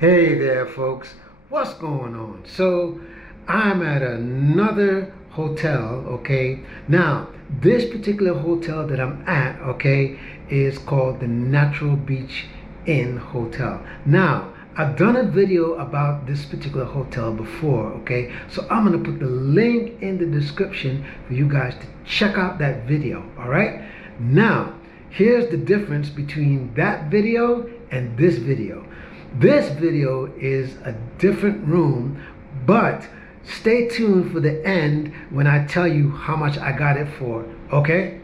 Hey there, folks. What's going on? So, I'm at another hotel, okay? Now, this particular hotel that I'm at, okay, is called the Natural Beach Inn Hotel. Now, I've done a video about this particular hotel before, okay? So, I'm going to put the link in the description for you guys to check out that video, all right? Now, here's the difference between that video and this video. This video is a different room, but stay tuned for the end when I tell you how much I got it for, okay?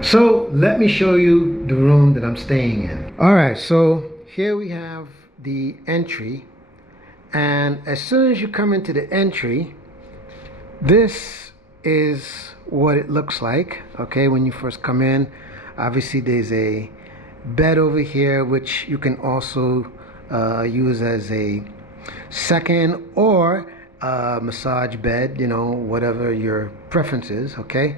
So let me show you the room that I'm staying in. All right, so here we have the entry, and as soon as you come into the entry, this is what it looks like, okay, when you first come in. Obviously there's a bed over here, which you can also use as a second or massage bed, you know, whatever your preference is, okay?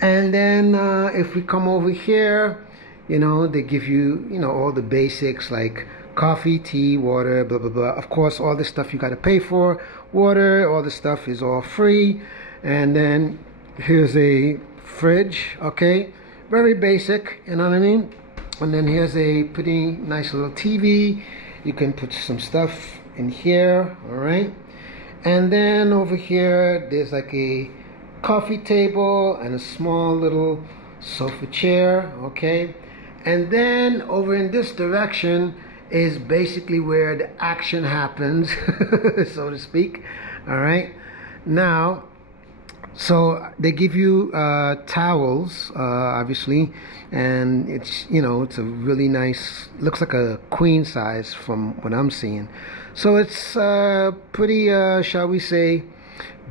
And then if we come over here, you know, they give you, you know, all the basics like coffee, tea, water, blah, blah, blah. Of course, all this stuff you got to pay for. Water, all this stuff is all free. And then here's a fridge, okay? Very basic, you know what I mean? And then here's a pretty nice little TV. You can put some stuff in here, all right? And then over here, there's like a coffee table and a small little sofa chair, okay? And then over in this direction is basically where the action happens, so to speak, all right? Now, so they give you towels, obviously, and it's, you know, it's a really nice, looks like a queen size from what I'm seeing. So it's pretty, shall we say,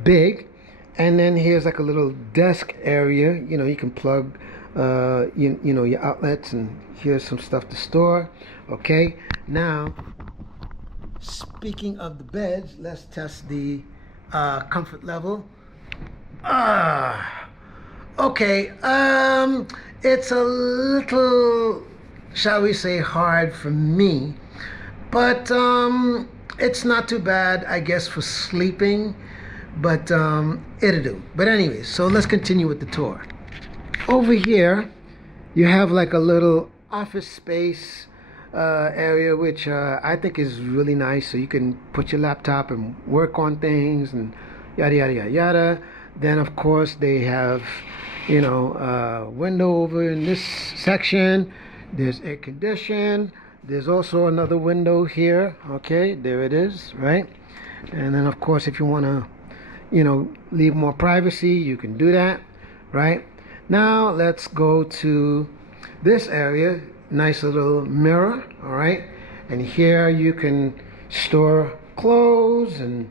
big. And then here's like a little desk area. You know, you can plug, you know, your outlets, and here's some stuff to store. Okay. Now, speaking of the beds, let's test the comfort level. Okay, it's a little, shall we say, hard for me, but it's not too bad, I guess, for sleeping, but it'll do. But anyway, so let's continue with the tour. Over here you have like a little office space area, which I think is really nice, so you can put your laptop and work on things and yada yada yada yada. Then of course they have, you know, window over in this section. There's air condition. There's also another window here. Okay, there it is, right? And then of course if you want to, you know, leave more privacy, you can do that, right? Now let's go to this area. Nice little mirror, all right? And here you can store clothes and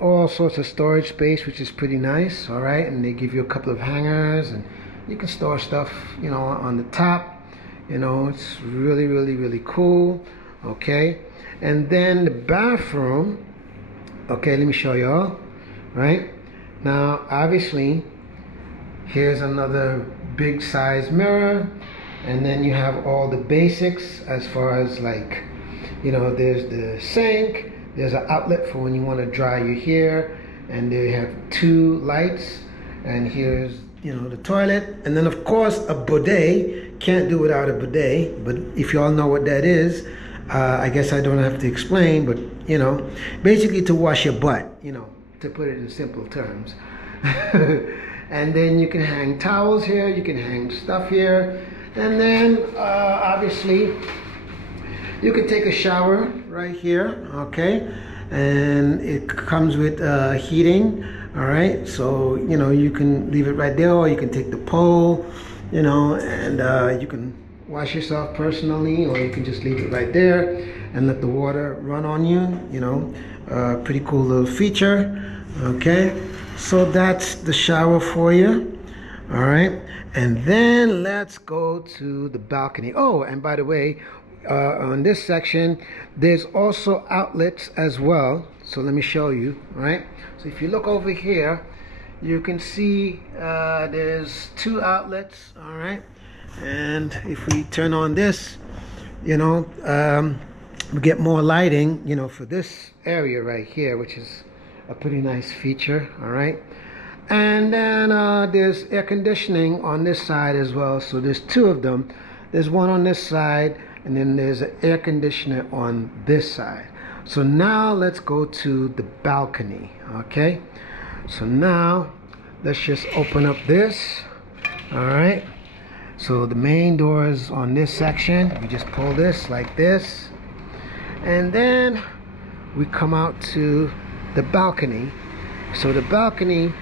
all sorts of storage space, which is pretty nice, all right? And they give you a couple of hangers, and you can store stuff, you know, on the top. You know, it's really, really, really cool, okay? And then the bathroom, okay, let me show y'all, right? Now, obviously, here's another big size mirror, and then you have all the basics as far as like, you know, there's the sink. There's an outlet for when you want to dry your hair, and they have 2 lights, and here's, you know, the toilet, and then of course a bidet. Can't do without a bidet, but if you all know what that is, I guess I don't have to explain, but you know, basically to wash your butt, you know, to put it in simple terms. And then you can hang towels here, you can hang stuff here, and then obviously you can take a shower right here, okay? And it comes with heating, all right? So, you know, you can leave it right there, or you can take the pole, you know, and you can wash yourself personally, or you can just leave it right there and let the water run on you, you know. Pretty cool little feature, okay? So that's the shower for you, all right? And then let's go to the balcony. Oh, and by the way, on this section there's also outlets as well, so let me show you, right? So if you look over here, you can see there's 2 outlets, all right? And if we turn on this, you know, get more lighting, you know, for this area right here, which is a pretty nice feature. All right. And then there's air conditioning on this side as well. So there's two of them. There's one on this side, and then there's an air conditioner on this side. So now let's go to the balcony. Okay. So now let's just open up this. All right. So the main door is on this section. We just pull this like this, and then we come out to the balcony. So the balcony,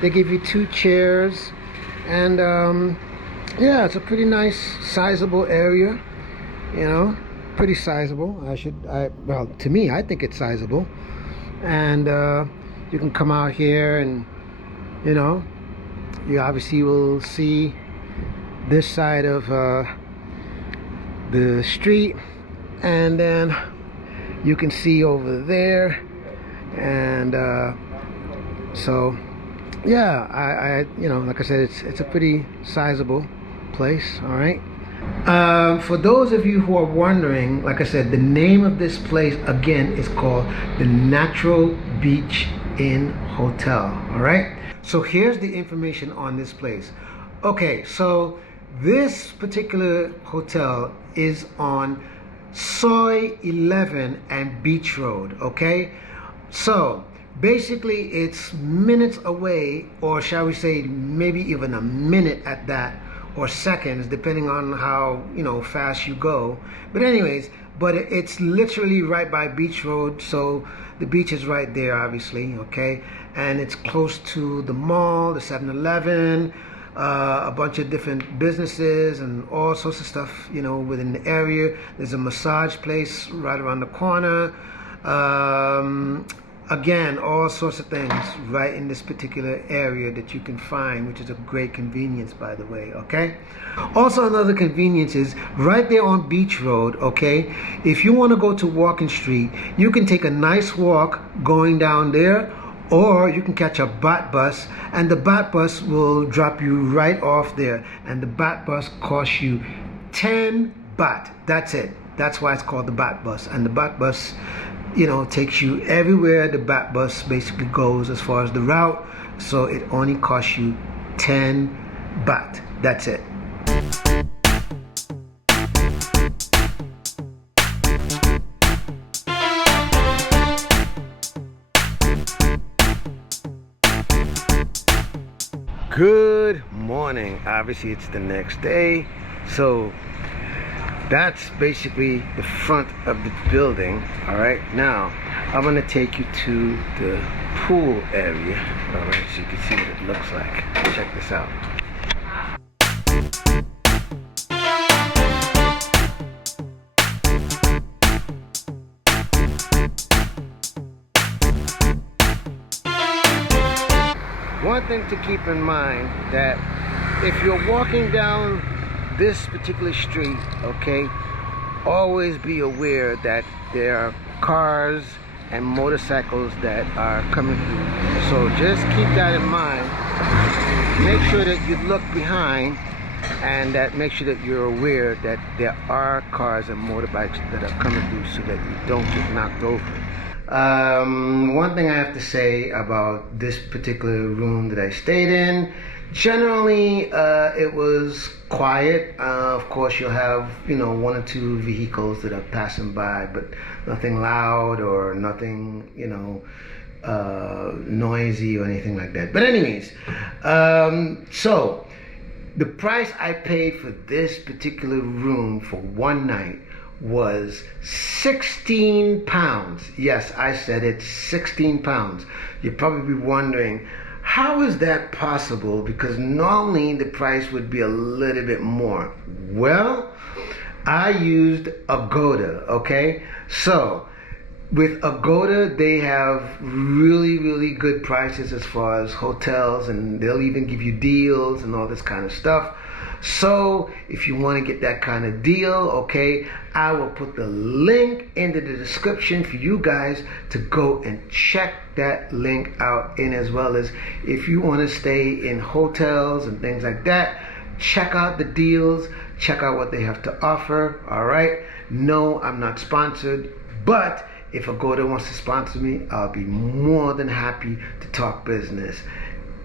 they give you two chairs, and yeah, it's a pretty nice sizable area, you know, pretty sizable. Well, to me, I think it's sizable. And you can come out here, and you know, you obviously will see this side of the street, and then you can see over there. And so yeah, I you know, like I said, it's a pretty sizable place. All right. For those of you who are wondering, like I said, the name of this place again is called the Natural Beach Inn Hotel. All right. So here's the information on this place. Okay, so this particular hotel is on Soi 11 and Beach Road. Okay, so basically it's minutes away, or shall we say maybe even a minute at that, or seconds, depending on how, you know, fast you go. But anyways, but it's literally right by Beach Road, so the beach is right there, obviously. Okay, and it's close to the mall, the 7-Eleven, a bunch of different businesses and all sorts of stuff, you know, within the area. There's a massage place right around the corner. Again, all sorts of things right in this particular area that you can find, which is a great convenience, by the way. Okay, also another convenience is right there on Beach Road. Okay, if you want to go to Walking Street, you can take a nice walk going down there, or you can catch a BAT bus, and the BAT bus will drop you right off there, and the BAT bus costs you 10 baht. That's it. That's why it's called the BAT bus. And the BAT bus, you know, takes you everywhere the BAT bus basically goes as far as the route. So it only costs you 10 baht. That's it. Good morning. Obviously it's the next day, so that's basically the front of the building. All right, now I'm gonna take you to the pool area. All right, so you can see what it looks like. Check this out. One thing to keep in mind, that if you're walking down this particular street, okay, always be aware that there are cars and motorcycles that are coming through. So just keep that in mind. Make sure that you look behind, and that make sure that you're aware that there are cars and motorbikes that are coming through, so that you don't get knocked over. One thing I have to say about this particular room that I stayed in, generally it was quiet. Of course you'll have, you know, one or two vehicles that are passing by, but nothing loud or nothing, you know, noisy or anything like that. But anyways, so the price I paid for this particular room for one night was 16 pounds. Yes, I said it, 16 pounds. You're probably wondering, how is that possible? Because normally the price would be a little bit more. Well, I used Agoda, okay? So with Agoda, they have really good prices as far as hotels, and they'll even give you deals and all this kind of stuff. So if you want to get that kind of deal, okay, I will put the link into the description for you guys to go and check that link out, in as well as if you want to stay in hotels and things like that, check out the deals, check out what they have to offer. All right, no, I'm not sponsored, But if Agoda wants to sponsor me, I'll be more than happy to talk business.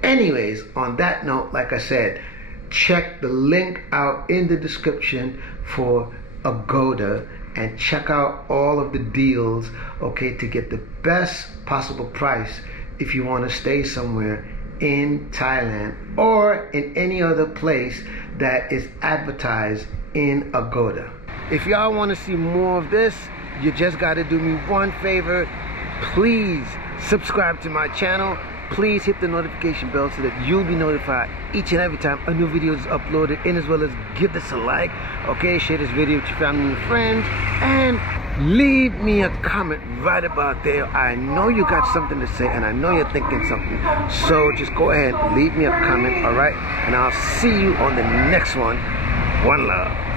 Anyways, on that note, like I said, check the link out in the description for Agoda and check out all of the deals, okay, to get the best possible price if you want to stay somewhere in Thailand or in any other place that is advertised in Agoda. If y'all want to see more of this, you just got to do me one favor. Please subscribe to my channel. Please hit the notification bell so that you'll be notified each and every time a new video is uploaded, and as well as give this a like, okay, share this video with your family and friends, and leave me a comment right about there. I know you got something to say, and I know you're thinking something, so just go ahead, leave me a comment, all right, and I'll see you on the next one. One love.